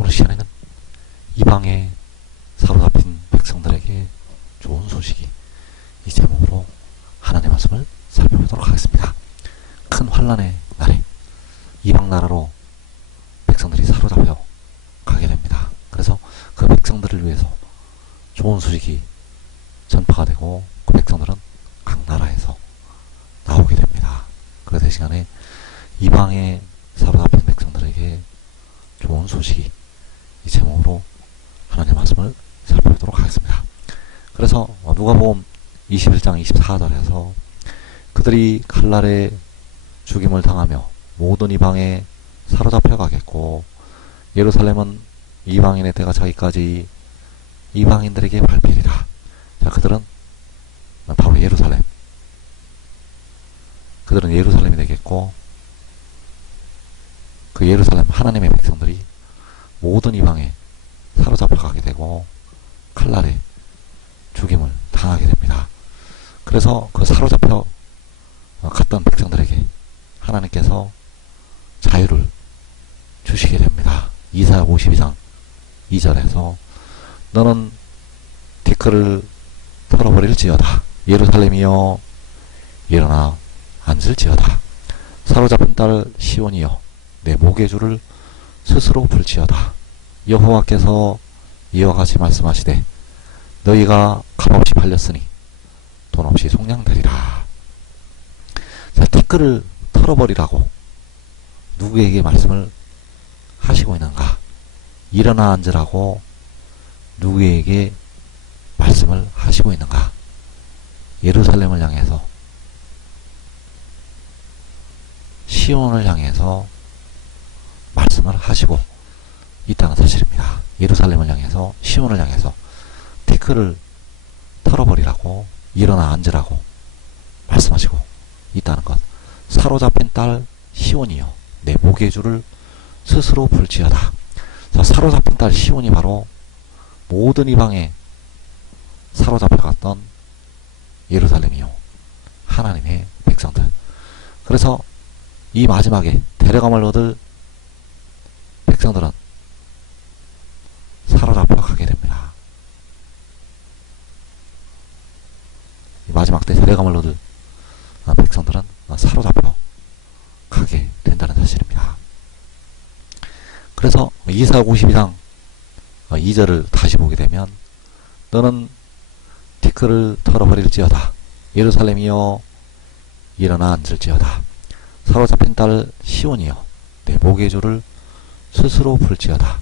오늘 시간에는 이방에 사로잡힌 백성들에게 좋은 소식이, 이 제목으로 하나님의 말씀을 살펴보도록 하겠습니다. 큰 환란의 날에 이방 나라로 백성들이 사로잡혀 가게 됩니다. 그래서 그 백성들을 위해서 좋은 소식이 전파가 되고, 그 백성들은 각 나라에서 나오게 됩니다. 그래서 이 시간에 이방에 사로잡힌 백성들에게 좋은 소식이, 이 제목으로 하나님의 말씀을 살펴보도록 하겠습니다. 그래서 누가복음 21장 24절에서 그들이 칼날에 죽임을 당하며 모든 이방에 사로잡혀 가겠고, 예루살렘은 이방인의 때가 차기까지 이방인들에게 밟히리라. 자, 그들은 바로 예루살렘, 그들은 예루살렘이 되겠고, 그 예루살렘 하나님의 백성들이 모든 이방에 사로잡혀 가게 되고 칼날에 죽임을 당하게 됩니다. 그래서 그 사로잡혀 갔던 백성들에게 하나님께서 자유를 주시게 됩니다. 이사야 52장 2절에서 너는 티끌을 털어버릴지어다. 예루살렘이여 일어나 앉을지어다. 사로잡힌 딸 시온이여 내 목의 줄을 스스로 풀지어다. 여호와께서 이와 같이 말씀하시되 너희가 값없이 팔렸으니 돈 없이 속량되리라. 자, 티끌을 털어버리라고 누구에게 말씀을 하시고 있는가? 일어나 앉으라고 누구에게 말씀을 하시고 있는가? 예루살렘을 향해서, 시온을 향해서 말씀을 하시고 있다는 사실입니다. 예루살렘을 향해서, 시온을 향해서 티끌을 털어버리라고, 일어나 앉으라고 말씀하시고 있다는 것. 사로잡힌 딸 시온이여 내 목의 줄을 스스로 풀지어다. 자, 사로잡힌 딸 시온이 바로 모든 이방에 사로잡혀갔던 예루살렘이요, 하나님의 백성들. 그래서 이 마지막에 데려감을 얻을 백성들은 사로잡혀 가게 됩니다. 이 마지막 때 데려감을 얻을 백성들은 사로잡혀 가게 된다는 사실입니다. 그래서 이사야 52장 2절을 다시 보게 되면 너는 티끌을 털어버릴지어다. 예루살렘이여 일어나 앉을지어다. 사로잡힌 딸 시온이여 내 목의 줄을 스스로 풀지어다.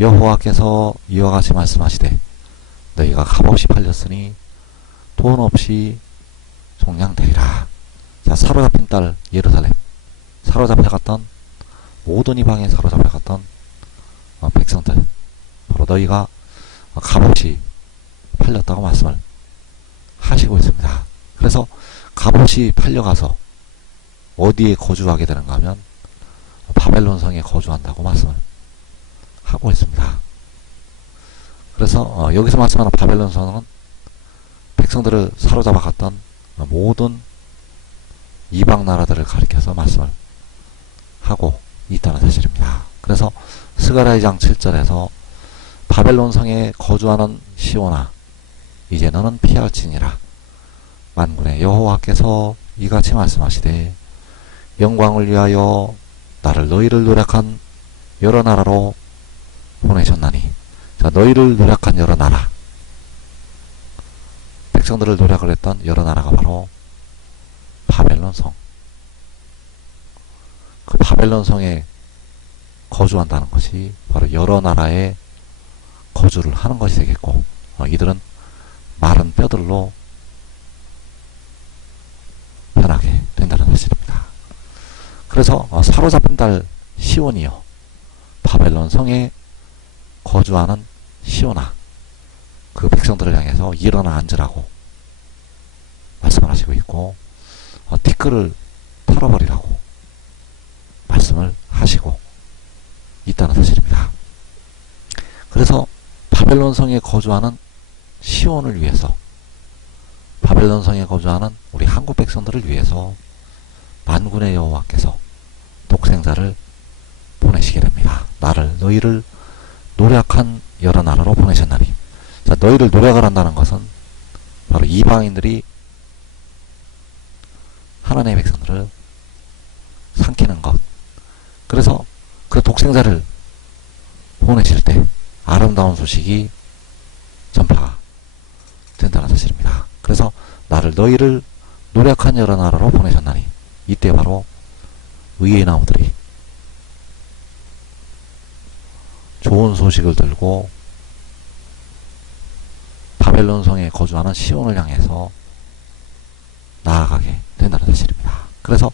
여호와께서 이와 같이 말씀하시되 너희가 값없이 팔렸으니 돈 없이 속량되리라. 자, 사로잡힌 딸 예루살렘, 사로잡혀갔던 모든 이방에 사로잡혀갔던 백성들, 바로 너희가 값없이 팔렸다고 말씀을 하시고 있습니다. 그래서 값없이 팔려가서 어디에 거주하게 되는가 하면 바벨론 성에 거주한다고 말씀을 하고 있습니다. 그래서 여기서 말씀하는 바벨론 성은 백성들을 사로잡아 갔던 모든 이방 나라들을 가리켜서 말씀을 하고 있다는 사실입니다. 그래서 스가랴 2장 7절에서 바벨론 성에 거주하는 시온아 이제 너는 피할지니라. 만군의 여호와께서 이같이 말씀하시되 영광을 위하여 나를 너희를 노력한 여러 나라로 보내셨나니. 자, 너희를 노력한 여러 나라, 백성들을 노력을 했던 여러 나라가 바로 바벨론 성. 그 바벨론 성에 거주한다는 것이 바로 여러 나라에 거주를 하는 것이 되겠고, 이들은 마른 뼈들로 변하게 된다는 사실입니다. 그래서 사로잡힌 딸 시온이여 바벨론 성에 거주하는 시온아, 그 백성들을 향해서 일어나 앉으라고 말씀을 하시고 있고, 티끌을 털어버리라고 말씀을 하시고 있다는 사실입니다. 그래서 바벨론 성에 거주하는 시온을 위해서, 바벨론 성에 거주하는 우리 한국 백성들을 위해서 만군의 여호와께서 독생자를 보내시게 됩니다. 너희를 노력한 여러 나라로 보내셨나니. 자, 너희를 노력을 한다는 것은 바로 이방인들이 하나님의 백성들을 삼키는 것. 그래서 그 독생자를 보내실 때 아름다운 소식이 전파가 된다는 사실입니다. 그래서 너희를 노력한 여러 나라로 보내셨나니. 이때 바로 의의 나무들이 좋은 소식을 들고 바벨론 성에 거주하는 시온을 향해서 나아가게 된다는 사실입니다. 그래서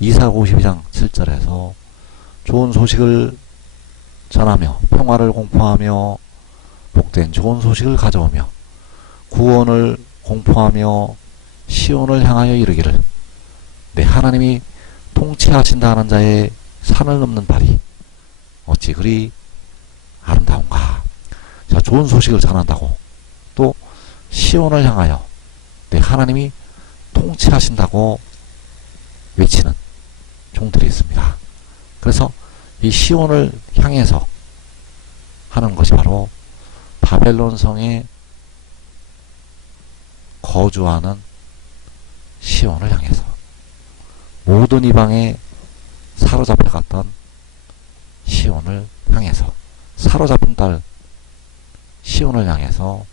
이사야 52장 7절에서 좋은 소식을 전하며 평화를 공포하며 복된 좋은 소식을 가져오며 구원을 공포하며 시온을 향하여 이르기를 내 하나님이 통치하신다 하는 자의 산을 넘는 발이 어찌 그리 아름다운가. 자, 좋은 소식을 전한다고 또 시온을 향하여 내 하나님이 통치하신다고 외치는 종들이 있습니다. 그래서 이 시온을 향해서 하는 것이 바로 바벨론 성에 거주하는 시온을 향해서 모든 이방에 사로잡혀 갔던 시온을 향해서 사로잡힌 딸 시온을 향해서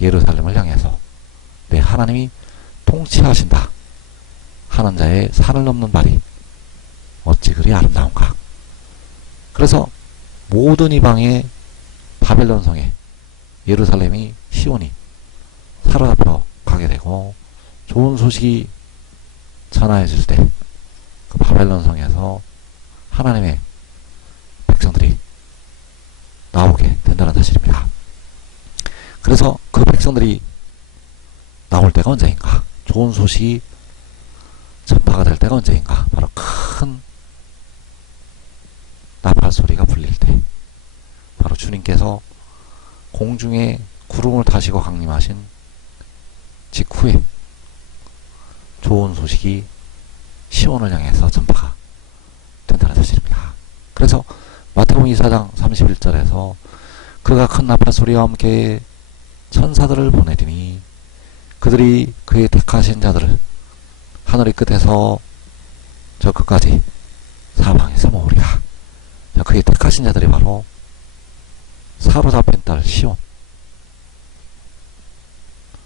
예루살렘을 향해서 내 하나님이 통치하신다 하는 자의 산을 넘는 발이 어찌 그리 아름다운가. 그래서 모든 이방의 바벨론 성에 예루살렘이 시온이 사로잡혀 가게 되고 좋은 소식이 전하여질 때 그 바벨론 성에서 하나님의 백성들이 나오게 된다는 사실입니다. 그래서 그 백성들이 나올 때가 언제인가? 좋은 소식이 전파가 될 때가 언제인가? 바로 큰 나팔 소리가 불릴 때, 바로 주님께서 공중에 구름을 타시고 강림하신 직후에 좋은 소식이 시온을 향해서 전파가 된다는 사실입니다. 그래서 마태복음 24장 31절에서 그가 큰 나팔 소리와 함께 천사들을 보내리니 그들이 그의 택하신 자들을 하늘의 끝에서 저 끝까지 사방에서 모으리라. 그의 택하신 자들이 바로 사로잡힌 딸 시온,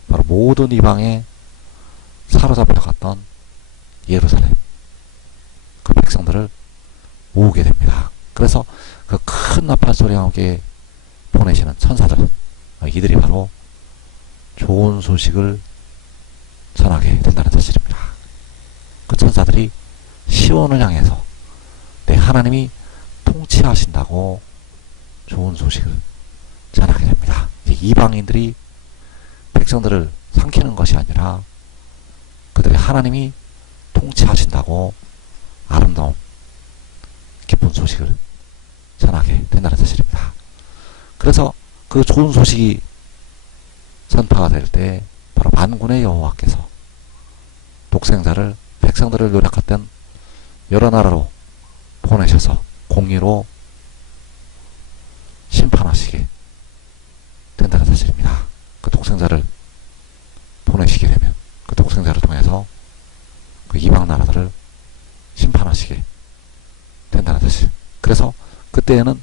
바로 모든 이방에 사로잡혀 갔던 예루살렘, 그 백성들을 모으게 됩니다. 그래서 그 큰 나팔 소리와 함께 보내시는 천사들, 이들이 바로 좋은 소식을 전하게 된다는 사실입니다. 그 천사들이 시온을 향해서 내 하나님이 통치하신다고 좋은 소식을 전하게 됩니다. 이방인들이 백성들을 삼키는 것이 아니라 그들의 하나님이 통치하신다고 아름다운 기쁜 소식을 전하게 된다는 사실입니다. 그래서 그 좋은 소식이 전파가 될 때 바로 만군의 여호와께서 독생자를 백성들을 노력했던 여러 나라로 보내셔서 공의로 심판하시게 된다는 사실입니다. 그 독생자를 보내시게 되면 그 독생자를 통해서 그 이방 나라들을 심판하시게 된다는 사실. 그래서 그때에는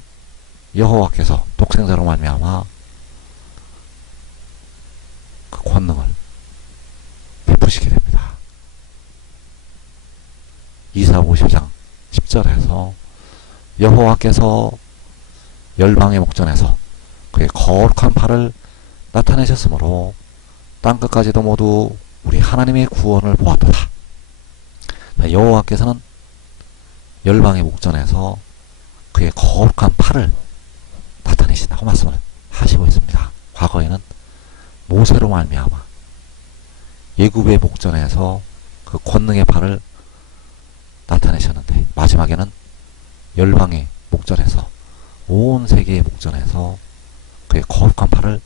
여호와께서 독생자로 말미암아 그 권능을 베푸시게 됩니다. 이사야 50장 10절에서 여호와께서 열방의 목전에서 그의 거룩한 팔을 나타내셨으므로 땅끝까지도 모두 우리 하나님의 구원을 보았도다. 여호와께서는 열방의 목전에서 그의 거룩한 팔을 나타내신다고 말씀을 하시고 있습니다. 과거에는 모세로 말미암아 예굽의 목전에서 그 권능의 팔을 나타내셨는데 마지막에는 열방의 목전에서 온 세계의 목전에서 그의 거룩한 팔을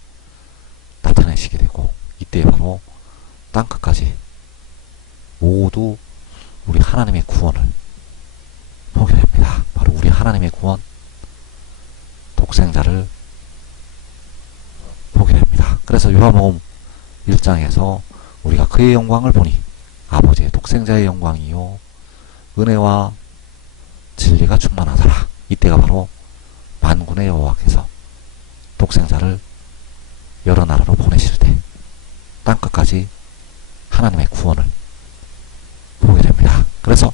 나타내시게 되고 이때 바로 땅끝까지 모두 우리 하나님의 구원을 보게 됩니다. 바로 우리 하나님의 구원, 또 독생자를 보게 됩니다. 그래서 요한복음 1장에서 우리가 그의 영광을 보니 아버지의 독생자의 영광이요 은혜와 진리가 충만하더라. 이때가 바로 만군의 여호와께서 독생자를 여러 나라로 보내실 때 땅끝까지 하나님의 구원을 보게 됩니다. 그래서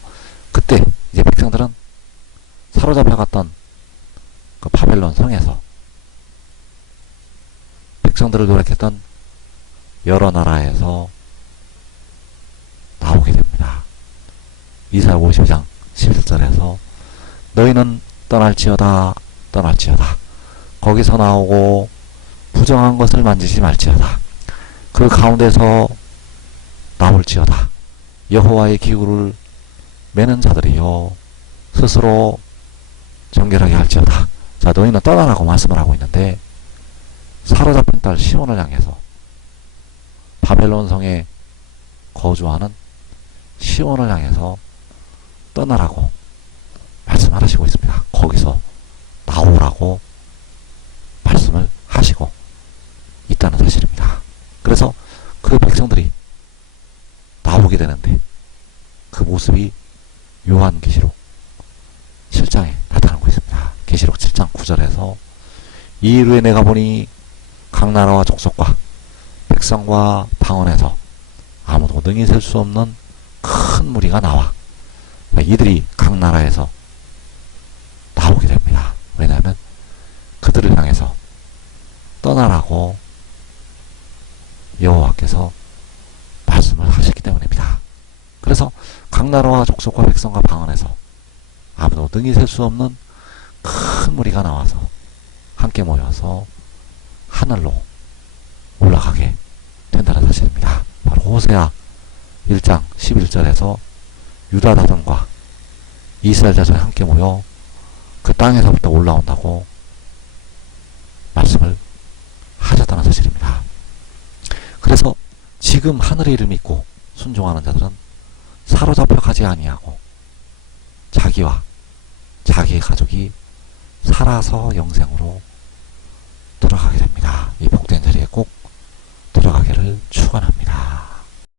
그때 이제 백성들은 사로잡혀갔던 그 바벨론 성에서 백성들을 노력했던 여러 나라에서 나오게 됩니다. 이사야 52장 11절에서 너희는 떠날지어다 떠날지어다 거기서 나오고 부정한 것을 만지지 말지어다 그 가운데서 나올지어다 여호와의 기구를 매는 자들이요 스스로 정결하게 할지어다. 자, 너희는 떠나라고 말씀을 하고 있는데 사로잡힌 딸 시온을 향해서 바벨론 성에 거주하는 시온을 향해서 떠나라고 말씀을 하시고 있습니다. 거기서 나오라고 말씀을 하시고 있다는 사실입니다. 그래서 그 백성들이 나오게 되는데 그 모습이 요한계시록 7장에 나타나고 있습니다. 계시록 7장 9절에서 이일후에 내가 보니 각 나라와 족속과 백성과 방언에서 아무도 능히 셀 수 없는 큰 무리가 나와 이들이 각 나라에서 나오게 됩니다. 왜냐하면 그들을 향해서 떠나라고 여호와께서 말씀을 하셨기 때문입니다. 그래서 각 나라와 족속과 백성과 방언에서 아무도 능히 셀 수 없는 큰 무리가 나와서 함께 모여서 하늘로 올라가게 된다는 사실입니다. 바로 호세아 1장 11절에서 유다 자손과 이스라엘 자손이 함께 모여 그 땅에서부터 올라온다고 말씀을 하셨다는 사실입니다. 그래서 지금 하늘의 일을 믿고 순종하는 자들은 사로잡혀 가지 아니하고 자기와 자기의 가족이 살아서 영생으로 들어가게 됩니다. 이 복된 자리에 꼭 들어가기를 축원합니다.